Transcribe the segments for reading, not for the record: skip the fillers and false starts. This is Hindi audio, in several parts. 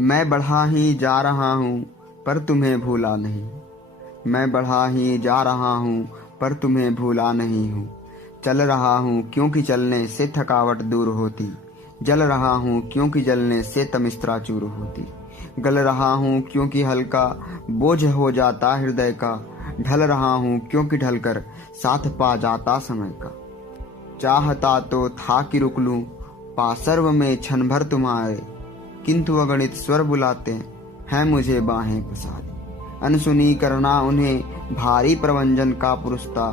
मैं बढ़ा ही जा रहा हूँ पर तुम्हें भूला नहीं। मैं बढ़ा ही जा रहा हूँ पर तुम्हें भूला नहीं हूँ। चल रहा हूँ क्योंकि चलने से थकावट दूर होती। जल रहा हूँ क्योंकि जलने से तमिस्त्रा चूर होती। गल रहा हूँ क्योंकि हल्का बोझ हो जाता हृदय का। ढल रहा हूँ क्योंकि ढलकर साथ पा जाता समय का। चाहता तो था कि रुक लूं पासर्व में क्षण भर तुम्हारे, किंतु अगणित स्वर बुलाते हैं मुझे बाहें पसारे। अनसुनी करना उन्हें भारी प्रवंजन का पुरुषता,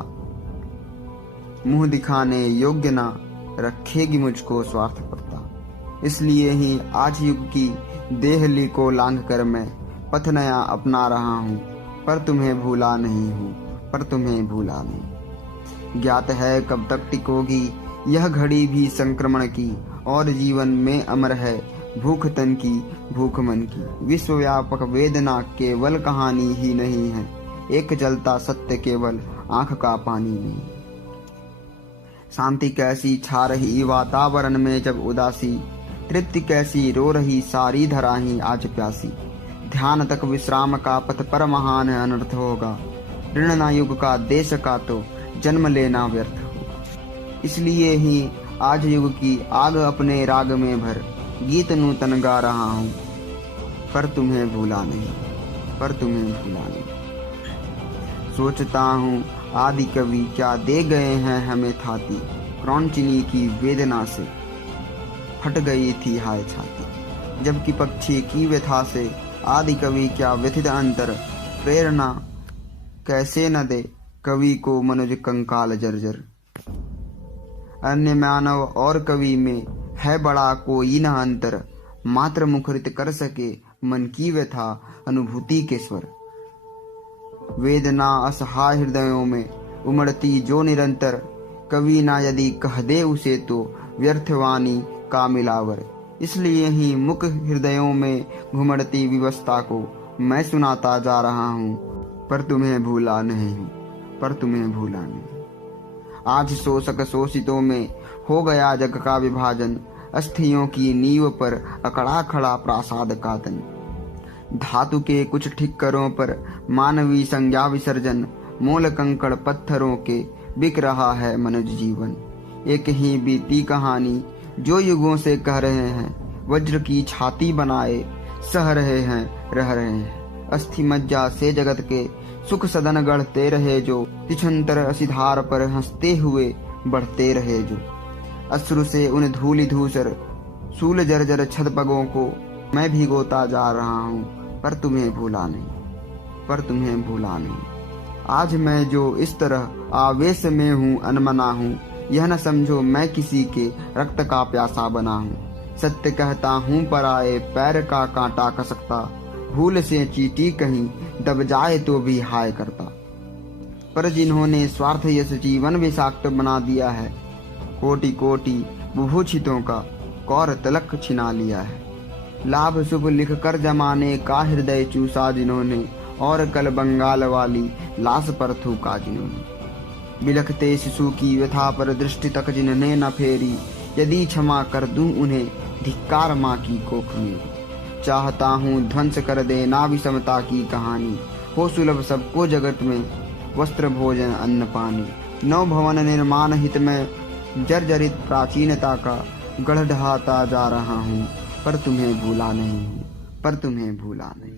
मुंह दिखाने योग्य ना रखेगी मुझको स्वार्थपरता। इसलिए ही आज युग की देहली को लांघ कर मैं पथ नया अपना रहा हूँ, पर तुम्हें भूला नहीं हूँ, पर तुम्हें भूला नहीं। ज्ञात है कब तक टिकोगी यह घड़ी भी संक्रमण की, और जीवन में अमर है भूख तन की भूख मन की। विश्वव्यापक वेदना केवल कहानी ही नहीं है, एक जलता सत्य केवल आंख का पानी नहीं। शांति कैसी छा रही वातावरण में जब उदासी, तृप्ति कैसी रो रही सारी धरा ही आज प्यासी। ध्यान तक विश्राम का पथ पर महान अनर्थ होगा, ऋण ना युग का देश का तो जन्म लेना व्यर्थ होगा। इसलिए ही आज युग की आग अपने राग में भर गीत नूतन गा रहा हूँ, पर तुम्हें भूला नहीं, पर तुम्हें भूला नहीं। सोचता हूँ आदि कवि क्या दे गए हैं हमें थाती, क्रौंचिनी की वेदना से फट गई थी हाय छाती। जबकि पक्षी की व्यथा से आदि कवि क्या व्यथित अंतर, प्रेरणा कैसे न दे कवि को मनुज कंकाल जर्जर। अन्य मानव और कवि में है बड़ा कोई न अंतर, मात्र मुखरित कर सके मन की व्यथा अनुभूति के स्वर। वेदना असहाय हृदयों में उमड़ती जो निरंतर, कवि ना यदि कह दे उसे तो व्यर्थवाणी का मिलावर। इसलिए ही मुख हृदयों में घुमड़ती विवशता को मैं सुनाता जा रहा हूँ, पर तुम्हें भूला नहीं हूँ, पर तुम्हें भूला नहीं। आज शोषक शोषितों में हो गया जग का विभाजन, अस्थियों की नींव पर अकड़ा खड़ा प्रासाद का तन। धातु के कुछ ठिक्करों पर मानवीय संज्ञा विसर्जन, मोल कंकड़ पत्थरों के बिक रहा है मनुष्य जीवन। एक ही बीती कहानी जो युगों से कह रहे हैं, वज्र की छाती बनाए सह रहे हैं रह रहे हैं। अस्थि मज्जा से जगत के सुख सदन गढ़ते रहे जो, तिछंतर असिधार पर हंसते हुए बढ़ते रहे जो। अश्रु से उन धूलि धूसर सूल जर्जर छद पगों को मैं भिगोता जा रहा हूँ, पर तुम्हें भूला नहीं, पर तुम्हें भूला नहीं। आज मैं जो इस तरह आवेश में हूँ अनमना हूँ, यह न समझो मैं किसी के रक्त का प्यासा बना हूँ। सत्य कहता हूँ पर आए पैर का कांटा कसकता, भूल से चींटी कहीं दब जाए तो भी हाय करता। पर जिन्होंने स्वार्थ यश जीवन विषाक्त बना दिया है, कोटि कोटि बुभूषितों का कौर तलक छिना लिया है। लाभ शुभ लिख कर जमाने का हृदय चूसा जिन्होंने, और कल बंगाल वाली लाश पर थूका जिन्होंने। बिलखते शिशु की व्यथा पर दृष्टि तक जिन्होंने न फेरी, यदि क्षमा कर दूं उन्हें धिक्कार माँ की कोख मेरी। चाहता हूँ ध्वंस कर देना विषमता की कहानी, हो सुलभ सबको जगत में वस्त्र भोजन अन्न पानी। नव भवन निर्माण हित में जर्जरित प्राचीनता का गढ़ ढहाता जा रहा हूँ, पर तुम्हें भूला नहीं हूँ, पर तुम्हें भूला नहीं।